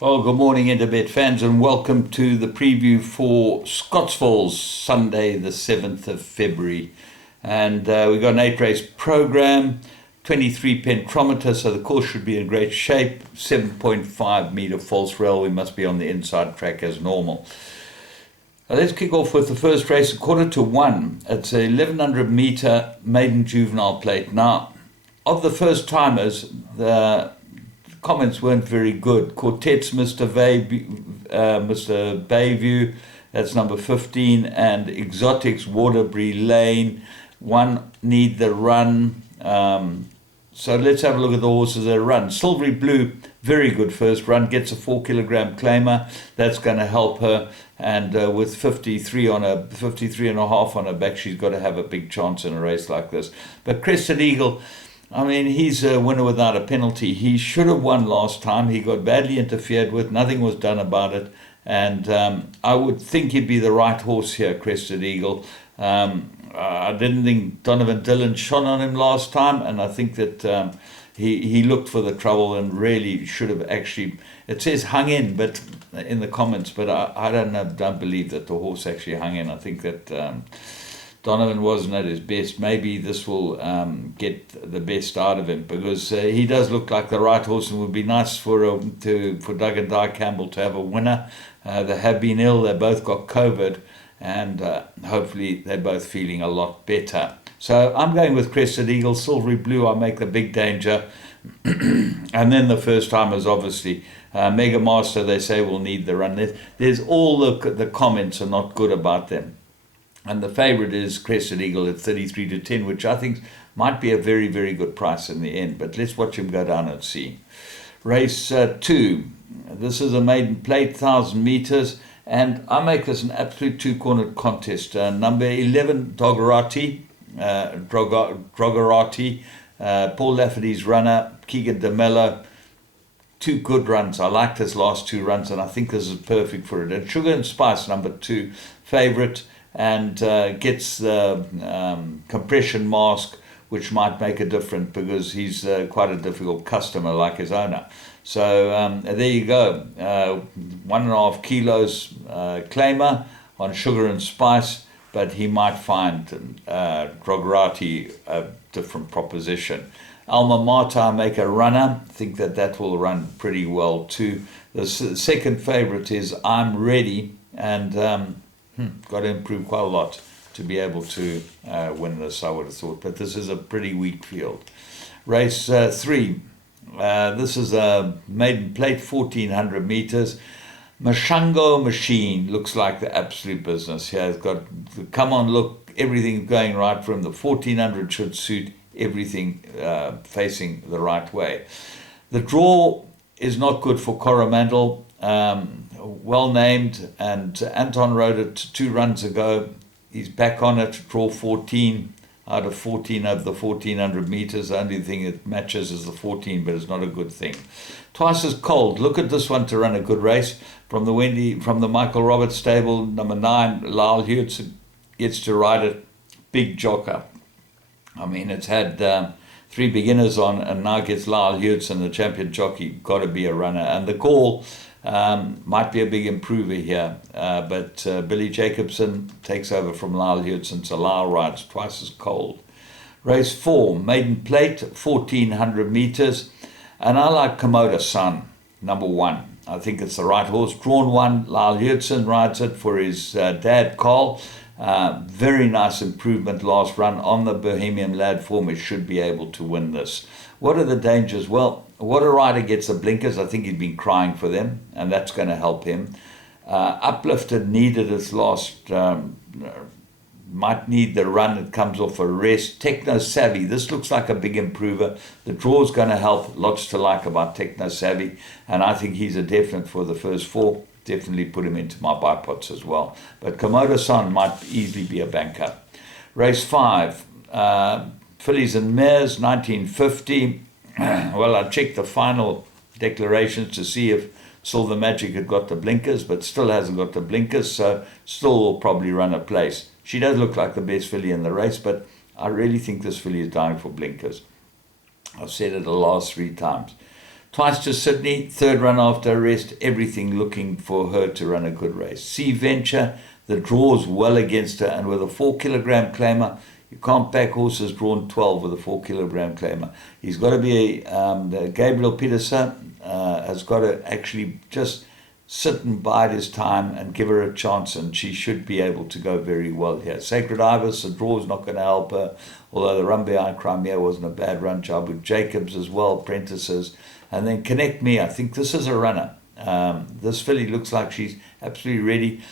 Well, good morning, Interbet fans, and welcome to the preview for Scottsville, Sunday, the 7th of February. And we've got an 8-race program, 23 pentrometer, so the course should be in great shape. 7.5 meter false rail. We must be on the inside track as normal. Let's kick off with the first race, 1:15. It's a 1100 meter maiden juvenile plate. Now, of the first timers, the comments weren't very good. Quartet's Mr. Bayview, that's number 15, and Exotics Waterbury Lane, one need the run. So let's have a look at the horses that run. Silvery Blue, very good first run, gets a 4 kilogram claimer. That's going to help her. And with 53 and a half on her back, she's got to have a big chance in a race like this. But Crested Eagle, I mean, he's a winner without a penalty. He should have won last time. He got badly interfered with. Nothing was done about it. And I would think he'd be the right horse here, Crested Eagle. I didn't think Donovan Dillon shone on him last time. And I think that he looked for the trouble and really should have actually, it says hung in but in the comments, but I don't believe that the horse actually hung in. I think that Donovan wasn't at his best. Maybe this will get the best out of him, because he does look like the right horse, and would be nice for Doug and Di Campbell to have a winner. They have been ill. They both got COVID, and hopefully they're both feeling a lot better. So I'm going with Crested Eagle. Silvery Blue, I make the big danger. And then the first timers, obviously. Mega Master, they say, will need the run. There's all the comments are not good about them. And the favourite is Crested Eagle at 33-10, which I think might be a very, very good price in the end. But let's watch him go down and see. Race 2. This is a maiden plate, 1,000 metres. And I make this an absolute two-cornered contest. Number 11, Drogorati, Paul Lafferty's runner, Keegan DeMello. Two good runs. I like his last two runs, and I think this is perfect for it. And Sugar and Spice, number 2, favourite, and gets the compression mask, which might make a difference, because he's quite a difficult customer like his owner. So there you go. 1.5 kilos claimer on Sugar and Spice, but he might find Drogorati a different proposition. Alma Mater, make a runner. I think that will run pretty well too. The second favourite is I'm Ready, and got to improve quite a lot to be able to win this, I would have thought. But this is a pretty weak field. Race 3. This is a maiden plate, 1,400 metres. Mashango Machine looks like the absolute business here. It's got the come on look, everything going right for him. The 1,400 should suit everything facing the right way. The draw is not good for Coromandel. Well named, and Anton rode it 2 runs ago. He's back on it, draw 14 out of 14 over the 1,400 metres. The only thing it matches is the 14, but it's not a good thing. Twice as Cold, look at this one to run a good race. From the Michael Roberts stable, number 9, Lyle Hurts gets to ride it. Big jocker. I mean, it's had 3 beginners on, and now gets Lyle Hurts, and the champion jockey, got to be a runner. And the call might be a big improver here, but Billy Jacobson takes over from Lyle Hurts, and so Lyle rides Twice as Cold. Race 4, maiden plate, 1,400 metres, and I like Komodo Sun, number 1. I think it's the right horse. Drawn 1, Lyle Hurtson rides it for his dad, Carl. Very nice improvement last run on the Bohemian Lad form. It should be able to win this. What are the dangers? Well, What a Rider gets the blinkers. I think he'd been crying for them, and that's going to help him. Uplifted needed its last, might need the run. It comes off a rest. Techno Savvy, this looks like a big improver. The draw's going to help. Lots to like about Techno Savvy, and I think he's a definite for the first 4. Definitely put him into my bipods as well. But Komodo San might easily be a banker. Race 5, Fillies and Mares, 1950. Well, I checked the final declarations to see if Silver Magic had got the blinkers, but still hasn't got the blinkers, so still will probably run a place. She does look like the best filly in the race, but I really think this filly is dying for blinkers. I've said it the last 3 times. Twice to Sydney, third run after arrest, everything looking for her to run a good race. Sea Venture, the draw's well against her, and with a 4-kilogram claimer, you can't back horses drawn 12 with a 4-kilogram claimer. He's got to be Gabriel Peterson has got to actually just sit and bide his time and give her a chance, and she should be able to go very well here. Sacred Ibis, the draw's not going to help her, although the run behind Crimea wasn't a bad run job with Jacobs as well, apprentices. And then Connect Me, I think this is a runner. This filly looks like she's absolutely ready.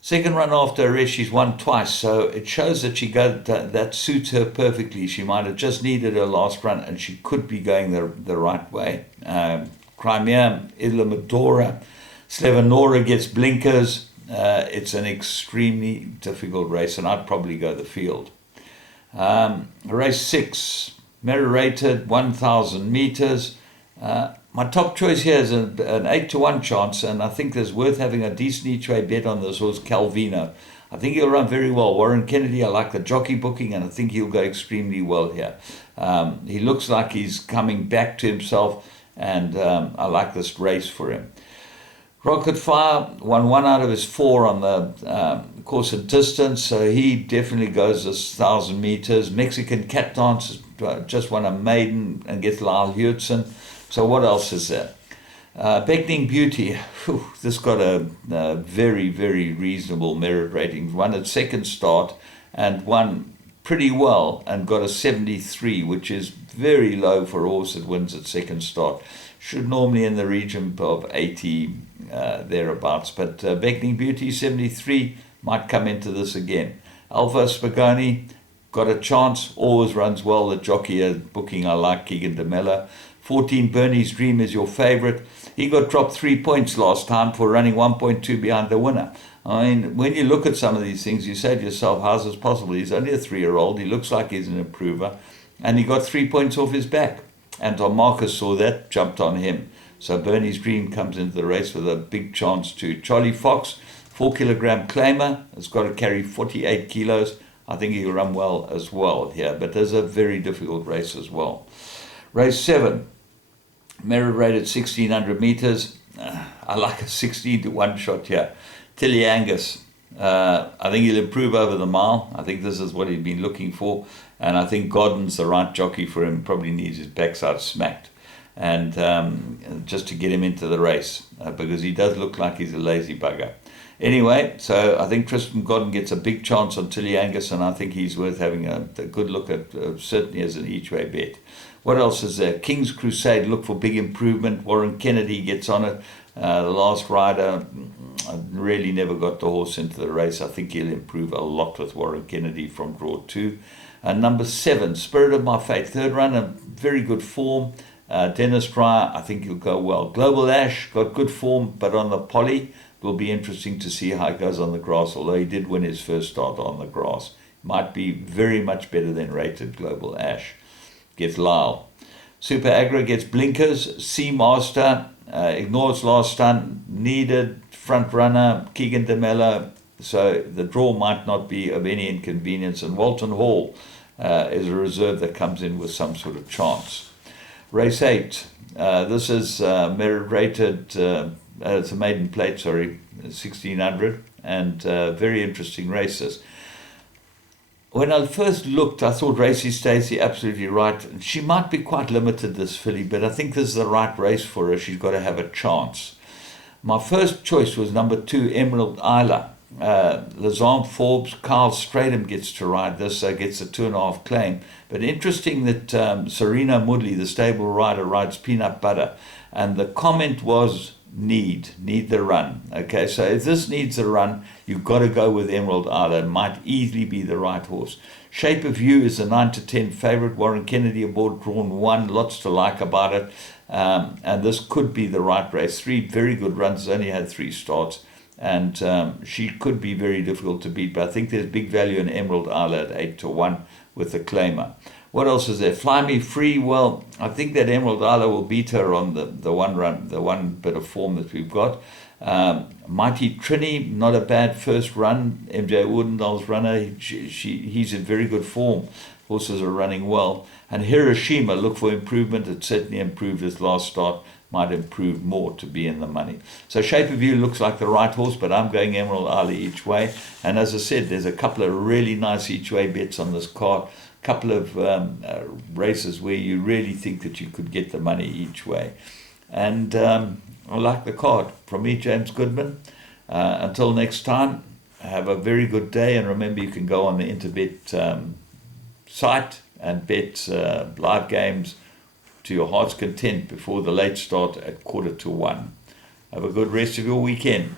Second run after arrest, she's won twice, so it shows that that suits her perfectly. She might have just needed her last run, and she could be going the right way. Crimea, Isla Medora, Slevanora gets blinkers. It's an extremely difficult race, and I'd probably go the field. Race 6, Merit Rated, 1,000 meters. My top choice here is an 8-1 chance, and I think there's worth having a decent each way bet on this horse, Calvino. I think he'll run very well. Warren Kennedy, I like the jockey booking, and I think he'll go extremely well here. He looks like he's coming back to himself, and I like this race for him. Rocket Fire won 1 out of his 4 on the course of distance, so he definitely goes this 1,000 meters. Mexican Cat Dance just won a maiden and gets Lyle Hewitson. So what else is there? Beckoning Beauty, this got a very, very reasonable merit rating. Won its second start and won pretty well and got a 73, which is very low for a horse that wins its second start. Should normally in the region of 80 thereabouts. But Beckoning Beauty, 73, might come into this again. Alpha Spagoni got a chance, always runs well. The jockey booking I like, Keegan DeMella. 14, Bernie's Dream is your favourite. He got dropped 3 points last time for running 1.2 behind the winner. I mean, when you look at some of these things, you say to yourself, how's this possible? He's only a 3-year-old. He looks like he's an improver. And he got 3 points off his back. Anton Marcus saw that, jumped on him. So Bernie's Dream comes into the race with a big chance too. Charlie Fox, 4-kilogram claimer, has got to carry 48 kilos. I think he'll run well as well here. But there's a very difficult race as well. Race 7. Merit rated 1,600 meters. I like a 16-1 shot here. Tilly Angus. I think he'll improve over the mile. I think this is what he'd been looking for. And I think Godden's the right jockey for him. Probably needs his backside smacked. And just to get him into the race. Because he does look like he's a lazy bugger. Anyway, so I think Tristan Godden gets a big chance on Tilly Angus. And I think he's worth having a good look at, certainly as an each-way bet. What else is there? King's Crusade, look for big improvement. Warren Kennedy gets on it. The last rider really never got the horse into the race. I think he'll improve a lot with Warren Kennedy from draw 2. Number 7, Spirit of My Fate. Third runner, very good form. Dennis Dreyer, I think he'll go well. Global Ash, got good form, but on the poly, it will be interesting to see how it goes on the grass, although he did win his first start on the grass. Might be very much better than rated Global Ash. Gets Lyle. Super Agra gets blinkers. Seamaster ignores last stunt. Needed front runner Keegan DeMella. So the draw might not be of any inconvenience. And Walton Hall is a reserve that comes in with some sort of chance. Race 8. This is merit rated. It's a maiden plate. 1,600, and very interesting races. When I first looked, I thought Racy Stacey absolutely right. She might be quite limited, this filly, but I think this is the right race for her. She's got to have a chance. My first choice was number 2, Emerald Isla. Lazan Forbes, Carl Stradham gets to ride this, so gets a 2.5 claim. But interesting that Serena Moodley, the stable rider, rides Peanut Butter. And the comment was, need the run. Okay, so if this needs a run, you've got to go with Emerald Isla. It might easily be the right horse. Shape of You is a 9-10 favorite. Warren Kennedy aboard, drawn 1. Lots to like about it. And this could be the right race. 3 very good runs. Only had 3 starts. And she could be very difficult to beat. But I think there's big value in Emerald Isla at 8-1 with the claimer. What else is there? Fly Me Free. Well, I think that Emerald Isla will beat her on the one run, the one bit of form that we've got. Mighty Trini, not a bad first run. MJ Woodendall's runner, he's in very good form. Horses are running well. And Hiroshima, look for improvement. It certainly improved his last start. Might improve more to be in the money. So Shape of You looks like the right horse, but I'm going Emerald Ali each way. And as I said, there's a couple of really nice each way bets on this card. A couple of races where you really think that you could get the money each way. And I like the card. From me, James Goodman. Until next time, have a very good day. And remember, you can go on the Interbet site and bet live games to your heart's content before the late start at 1:45. Have a good rest of your weekend.